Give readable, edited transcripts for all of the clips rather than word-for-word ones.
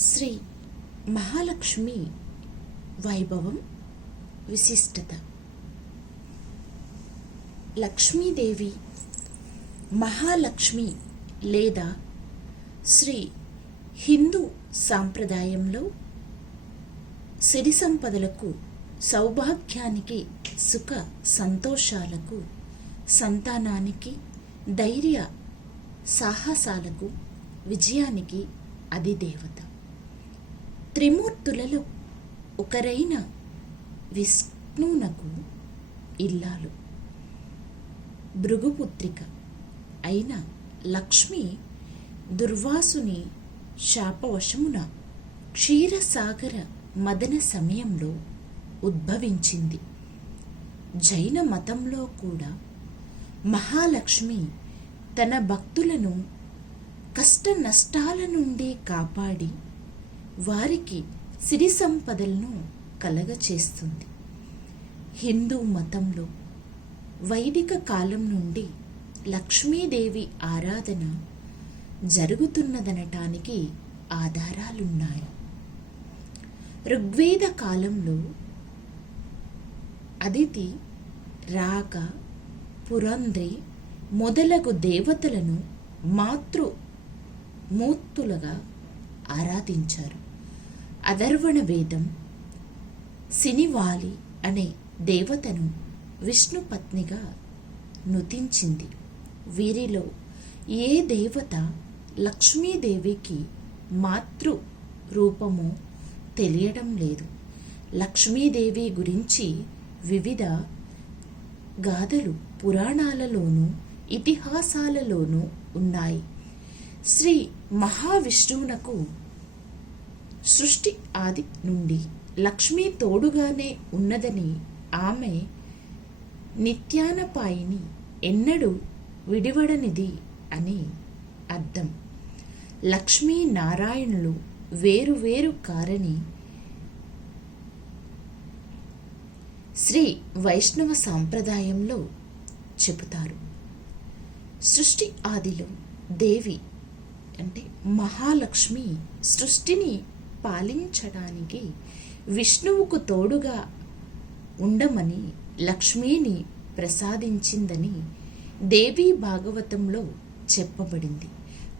శ్రీ మహాలక్ష్మి వైభవం విశిష్టత. లక్ష్మీదేవి మహాలక్ష్మి లేదా శ్రీ హిందూ సాంప్రదాయంలో సిరి సంపదలకు, సౌభాగ్యానికి, సుఖ సంతోషాలకు, సంతానానికి, ధైర్య సాహసాలకు, విజయానికి అధిదేవత. త్రిమూర్తులలో ఒకరైన విష్ణువునకు ఇల్లాలు, భృగుపుత్రిక అయిన లక్ష్మి దుర్వాసుని శాపవశమున క్షీరసాగర మదన సమయంలో ఉద్భవించింది. జైన మతంలో కూడా మహాలక్ష్మి తన భక్తులను కష్ట నష్టాల నుండి కాపాడి వారికి సిరి సంపదలను కలగచేస్తుంది. హిందూ మతంలో వైదిక కాలం నుండి లక్ష్మీదేవి ఆరాధన జరుగుతున్నదనటానికి ఆధారాలున్నాయి. ఋగ్వేద కాలంలో అదితి, రాగ, పురంధ్రి మొదలగు దేవతలను మూర్తులుగా ఆరాధించారు. అథర్వణ వేదం సినివాలి అనే దేవతను విష్ణు పత్నిగా నుతించింది. వీరిలో ఏ దేవత లక్ష్మీదేవికి మాతృ రూపమో తెలియడం లేదు. లక్ష్మీదేవి గురించి వివిధ గాథలు పురాణాలలోనూ ఇతిహాసాలలోనూ ఉన్నాయి. శ్రీ మహావిష్ణువునకు సృష్టి ఆది నుండి లక్ష్మీ తోడుగానే ఉన్నదని, ఆమె నిత్యానపాయిని, ఎన్నడూ విడివడనిది అని అర్థం. లక్ష్మీ నారాయణులు వేరు కారని శ్రీ వైష్ణవ సాంప్రదాయంలో చెబుతారు. సృష్టి ఆదిలో దేవి అంటే మహాలక్ష్మి సృష్టిని పాలించడానికి విష్ణువుకు తోడుగా ఉండమని లక్ష్మీని ప్రసాదించిందని దేవీ భాగవతంలో చెప్పబడింది.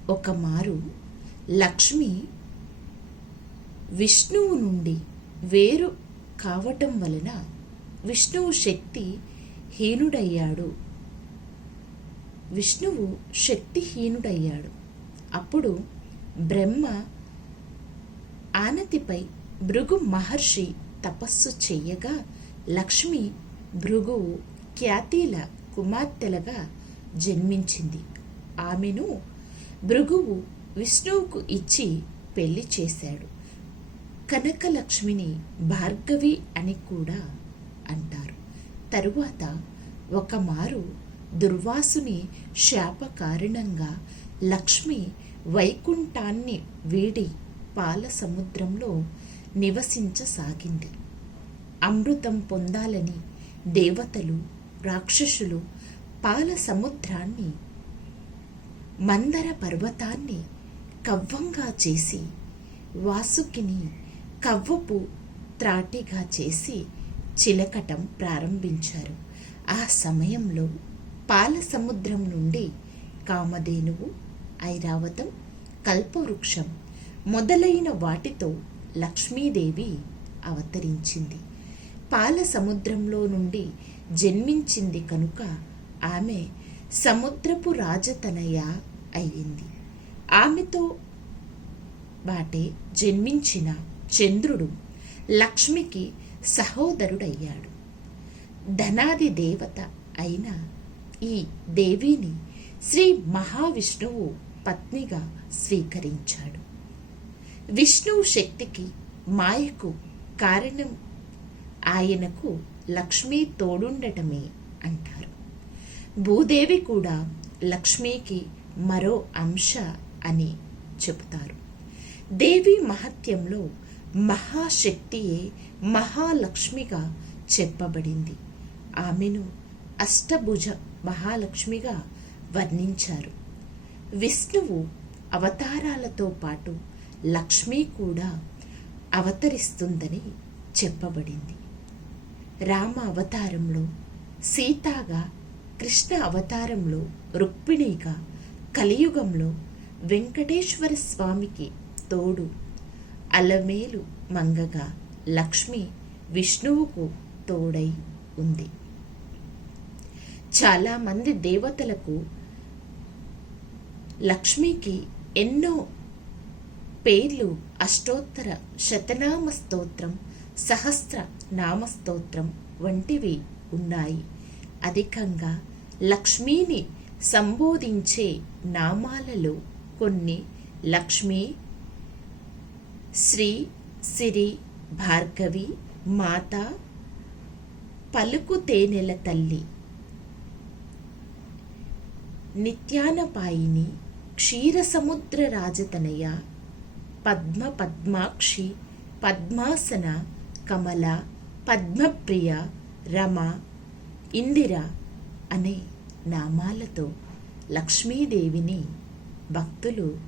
ఒకమారు లక్ష్మి విష్ణువు నుండి వేరు కావటం వలన విష్ణువు శక్తిహీనుడయ్యాడు. అప్పుడు బ్రహ్మ ఆనతిపై భృగు మహర్షి తపస్సు చెయ్యగా లక్ష్మి భృగువు ఖ్యాతిల కుమార్తెలుగా జన్మించింది. ఆమెను భృగువు విష్ణువుకు ఇచ్చి పెళ్లి చేశాడు. కనకలక్ష్మిని భార్గవి అని కూడా అంటారు. తరువాత ఒకమారు దుర్వాసుని శాప కారణంగా లక్ష్మి వైకుంఠాన్ని వీడి పాల సముద్రంలో నివసించసాగింది. అమృతం పొందాలని దేవతలు, రాక్షసులు పాల సముద్రాన్ని, మందర పర్వతాన్ని కవ్వంగా చేసి వాసుకిని కవ్వపు త్రాటిగా చేసి చిలకటం ప్రారంభించారు. ఆ సమయంలో పాల సముద్రం నుండి కామధేనువు, ఐరావతం, కల్పవృక్షం మొదలైన వాటితో లక్ష్మీదేవి అవతరించింది. పాల సముద్రంలో నుండి జన్మించింది కనుక ఆమె సముద్రపు రాజతనయ అయ్యింది. ఆమెతో బాటే జన్మించిన చంద్రుడు లక్ష్మికి సహోదరుడయ్యాడు. ధనాది దేవత అయిన ఈ దేవిని శ్రీ మహావిష్ణువు పత్నిగా స్వీకరించాడు. విష్ణువు శక్తికి, మాయకు కారణం ఆయనకు లక్ష్మీ తోడుండటమే అంటారు. భూదేవి కూడా లక్ష్మీకి మరో అంశ అని చెబుతారు. దేవి మహత్యంలో మహాశక్తియే మహాలక్ష్మిగా చెప్పబడింది. ఆమెను అష్టభుజ మహాలక్ష్మిగా వర్ణించారు. విష్ణువు అవతారాలతో పాటు లక్ష్మి కూడా అవతరిస్తుందని చెప్పబడింది. రామ అవతారంలో సీతాగా, కృష్ణ అవతారంలో రుక్మిణిగా, కలియుగంలో వెంకటేశ్వర స్వామికి తోడు అలమేలు మంగగా లక్ష్మి విష్ణువుకు తోడై ఉంది. చాలామంది దేవతలకు లక్ష్మికి ఎన్నో పేర్లు, అష్టోత్తర శతనామ స్తోత్రం, సహస్ర నామస్తోత్రం వంటివి ఉన్నాయి. అధికంగా లక్ష్మీని సంబోధించే నామాలలో కొన్ని లక్ష్మి, శ్రీ, సిరి, భార్గవి, మాత, పలుకు తేనెల తల్లి, నిత్యానపాయిని, క్షీరసముద్ర రాజతనయ, పద్మ పద్మాక్షి, పద్మాసన, కమల, పద్మప్రియ, రమ, ఇందిర అనే నామాలతో లక్ష్మీదేవిని భక్తులు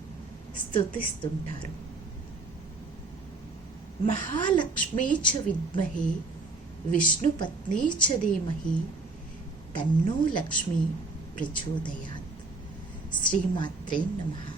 స్తుతిస్తుంటారు. మహాలక్ష్మీ చ విద్మహే విష్ణుపత్నీ చ ధీమహి తన్నో లక్ష్మీ ప్రచోదయాత్. శ్రీమాత్రే నమః.